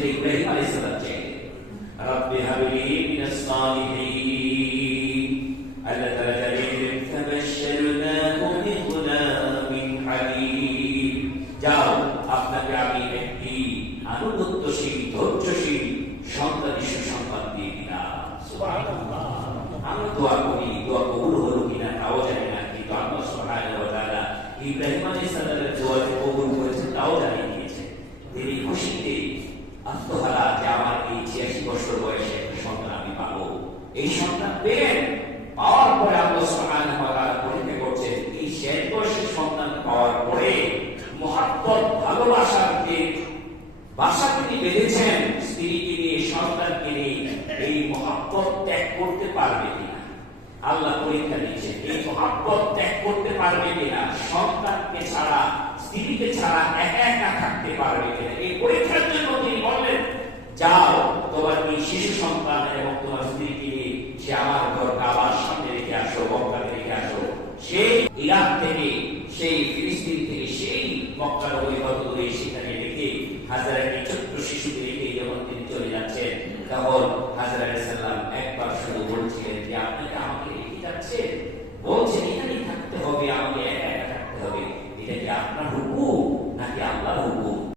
যেটা ইব্রাহিম আলাইহিস সালাম চাইলেন, রাব্বি হাবলি মিনাস সালিহিন, আল্লাহ তাআলা জানিয়েছেন ফাবাশশারনাহু বিগুলামিন হালিম, যাও আপনাকে আমি একটি আনুগত্যশীল ধৈর্যশীল সন্তান সুসংবাদ দিয়ে দিলাম। সুবহানাল্লাহ। আমরা দোয়া করি, দোয়া কবুল হলো কিনা তাও জানি না, কিন্তু আল্লাহ সুবহানাহু ওয়া তাআলা ইব্রাহিম আলাইহিস সালামের দোয়া কবুল করেছেন তাও জানিয়ে দিয়েছেন। তিনি খুশিতে আত্মহারা যে আমার এই ৮৬ বছর বয়সে একটা সন্তান আমি পাবো। এই সন্তান পেলেন, পাওয়ার পরে আল্লাহ সুবহানাহু ওয়া তাআলা পরীক্ষা করছেন। এই শেষ বয়সের সন্তান পাওয়ার পরে মহব্বত ভালোবাসার যে বাসা তিনি বেঁধেছেন স্ত্রীকে নিয়ে সন্তানকে নিয়ে, এই মহব্বত ত্যাগ করতে পারবে কিনা আল্লাহ পরীক্ষা দিয়েছেন। এই মহব্বত ত্যাগ করতে পারবে কিনা, সন্তানকে ছাড়া স্ত্রীকে ছাড়া একা একা থাকতে পারবে কিনা, এই পরীক্ষার জন্য তিনি বললেন যাও তোমার এই শিশু সন্তান এবং তোমার স্ত্রীকে নিয়ে সে আমার ঘর কাবার সামনে রেখে আসো, মক্কাতে রেখে আসো। সেই ইরাক থেকে, সেই ফিলিস্তিন থেকে, সেই মক্কার অভিভাবক সেখানে রেখে হাজার একটি ছোট্ট